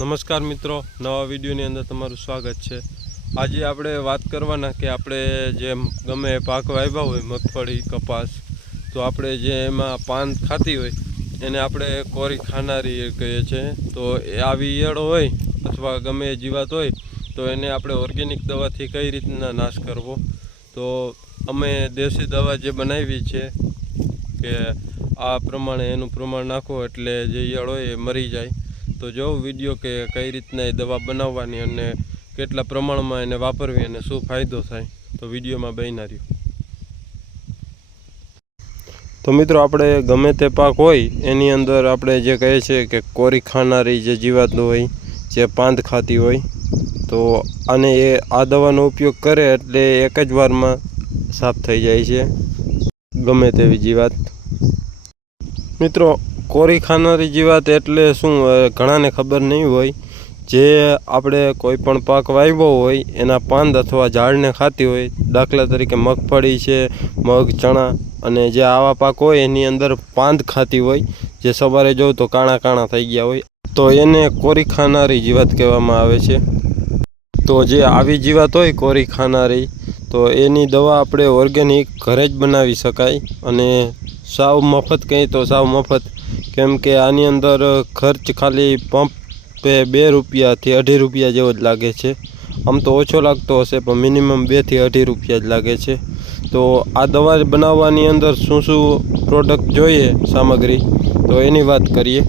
નમસ્કાર મિત્રો, નવા વિડીયોની અંદર તમારું સ્વાગત છે। આજે આપણે વાત કરવાના કે આપણે જે ગમે પાક વાવ્યા હોય મગફળી કપાસ, તો આપણે જે એમાં પાન ખાતી હોય એને આપણે કોરી ખાનારી કહીએ છીએ। તો આવી ઈયળો હોય અથવા ગમે જીવાત હોય તો એને આપણે ઓર્ગેનિક દવાથી કઈ રીતના નાશ કરવો, તો અમે દેશી દવા જે બનાવી છે કે આ પ્રમાણે એનું પ્રમાણ નાખો એટલે જે ઈયળ હોય એ મરી જાય। તો જો વિડીયો કે કઈ રીતના એ દવા બનાવવાની અને કેટલા પ્રમાણમાં એને વાપરવી અને શું ફાયદો થાય, તો વિડીયોમાં બન્યા રહ્યો। તો મિત્રો, આપણે ગમે તે પાક હોય એની અંદર આપણે જે કહે છે કે કોરી ખાનારી જે જીવાત હોય, જે પાંદ ખાતી હોય, તો આને આ દવાનો ઉપયોગ કરે એટલે એક જ વારમાં સાફ થઈ જાય છે ગમે તેવી જીવાત। મિત્રો, કોરી ખાનારી જીવાત એટલે શું, ઘણાને ખબર નહીં હોય। જે આપણે કોઈ પણ પાક વાવ્યો હોય એના પાંદ અથવા ઝાડને ખાતી હોય, દાખલા તરીકે મગફળી છે, મગ, ચણા અને જે આવા પાક હોય એની અંદર પાંદ ખાતી હોય, જે સવારે જોઉં તો કાણા કાણા થઈ ગયા હોય, તો એને કોરી ખાનારી જીવાત કહેવામાં આવે છે। તો જે આવી જીવાત હોય કોરી ખાનારી, તો એની દવા આપણે ઓર્ગેનિક ઘરે જ બનાવી શકાય અને સાવ મફત, કંઈ તો સાવ મફત, કેમ કે આની અંદર ખર્ચ ખાલી પંપે 2 રૂપિયાથી 2.5 રૂપિયા જેવો જ લાગે છે। આમ તો ઓછો લાગતો હશે પણ મિનિમમ 2 થી 2.5 રૂપિયા જ લાગે છે। તો આ દવા બનાવવાની અંદર શું શું પ્રોડક્ટ જોઈએ સામગ્રી, તો એની વાત કરીએ।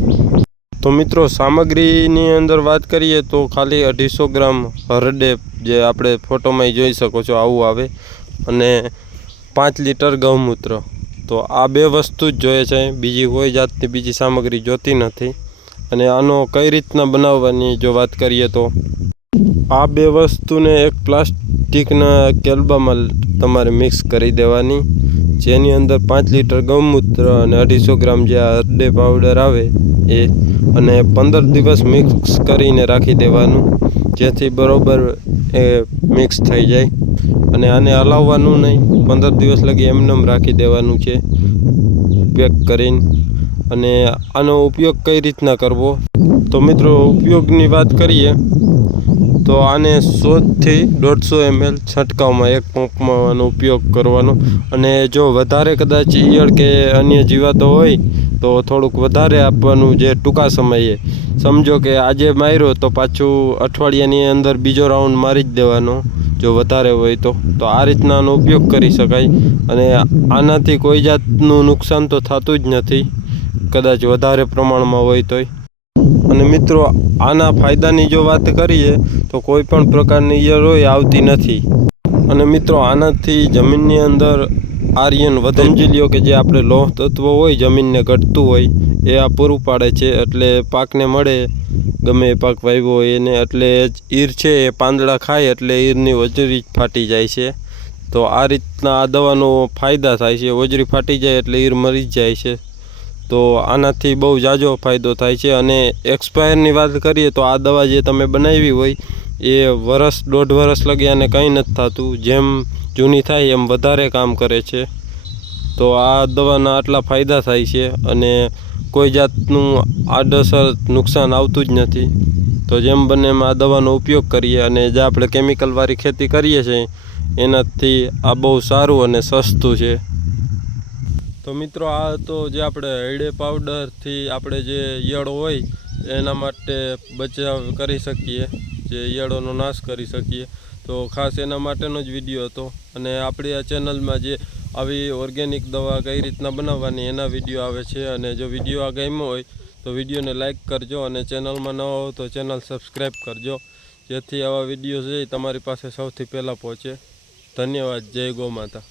તો મિત્રો, સામગ્રીની અંદર વાત કરીએ તો ખાલી 250 ગ્રામ હરડે, જે આપણે ફોટોમાં જોઈ શકો છો આવું આવે, અને 5 લીટર ગૌમૂત્ર। તો આ 2 વસ્તુ જ જોઈએ છે, બીજી કોઈ જાતની બીજી સામગ્રી જોતી નથી। અને આનો કઈ રીતના બનાવવાની જો વાત કરીએ તો આ 2 વસ્તુને એક પ્લાસ્ટિકના કેલબામાં તમારે મિક્સ કરી દેવાની, જેની અંદર 5 લીટર ગૌમૂત્ર અને 250 ગ્રામ જે આ હરડે પાવડર આવે એ, અને 15 દિવસ મિક્સ કરીને રાખી દેવાનું, જેથી બરાબર એ મિક્સ થઈ જાય। અને આને હલાવવાનું નહીં, 15 દિવસ લગી એમનેમ રાખી દેવાનું છે પેક કરીને। અને આનો ઉપયોગ કઈ રીતના કરવો, તો મિત્રો ઉપયોગની વાત કરીએ તો આને 100 થી 150 ml છંટકાવમાં એક પંપમાં આનો ઉપયોગ કરવાનો। અને જો વધારે કદાચ ઈયળ કે અન્ય જીવાતો હોય તો થોડુંક વધારે આપવાનું, જે ટૂંકા સમયે, સમજો કે આજે માર્યો તો પાછું અઠવાડિયાની અંદર બીજો રાઉન્ડ મારી જ દેવાનો જો વધારે હોય તો આ રીતના આનો ઉપયોગ કરી શકાય। અને આનાથી કોઈ જાતનું નુકસાન તો થતું જ નથી, કદાચ વધારે પ્રમાણમાં હોય તોય। અને મિત્રો, આના ફાયદાની જો વાત કરીએ તો કોઈ પણ પ્રકારની ઈયળ હોય આવતી નથી। અને મિત્રો, આનાથી જમીનની અંદર આર્યન વધે, સમજી લ્યો કે જે આપણે લોહ તત્વ હોય જમીનને ઘટતું હોય એ આ પૂરું પાડે છે, એટલે પાકને મળે, ગમે એ પાક વાવ્યો હોય એને। એટલે ઈર છે એ પાંદડા ખાય એટલે ઈરની હોજરી ફાટી જાય છે। તો આ રીતના આ દવાનો ફાયદા થાય છે, હોજરી ફાટી જાય એટલે ઈર મરી જ જાય છે। તો આનાથી બહુ ઝાઝો ફાયદો થાય છે। અને એક્સપાયરની વાત કરીએ તો આ દવા જે તમે બનાવી હોય એ વર્ષ 1.5 વર્ષ લગી આને કંઈ નથી થતું, જેમ જૂની થાય એમ વધારે કામ કરે છે। તો આ દવાના આટલા ફાયદા થાય છે અને કોઈ જાતનું આડઅસર નુકસાન આવતું જ નથી। તો જેમ બને એમ આ દવાનો ઉપયોગ કરીએ, અને જે આપણે કેમિકલવાળી ખેતી કરીએ છીએ એનાથી આ બહુ સારું અને સસ્તું છે। તો મિત્રો, આ તો જે આપણે હરડે પાવડરથી આપણે જે ઈયળો હોય એના માટે બચાવ કરી શકીએ, જે ઈયળોનો નાશ કરી શકીએ, તો ખાસ એના માટેનો જ વિડીયો હતો। અને આપણી આ ચેનલમાં જે આવી ઓર્ગેનિક દવા કઈ રીતના બનાવવાની એના વિડીયો આવે છે। અને જો વિડીયો આ ગમ્યો હોય તો વિડીયોને લાઇક કરજો, અને ચેનલમાં ન હો તો ચેનલ સબસ્ક્રાઈબ કરજો, જેથી આવા વિડીયો છે તમારી પાસે સૌથી પહેલાં પહોંચે। ધન્યવાદ। જય ગૌ માતા।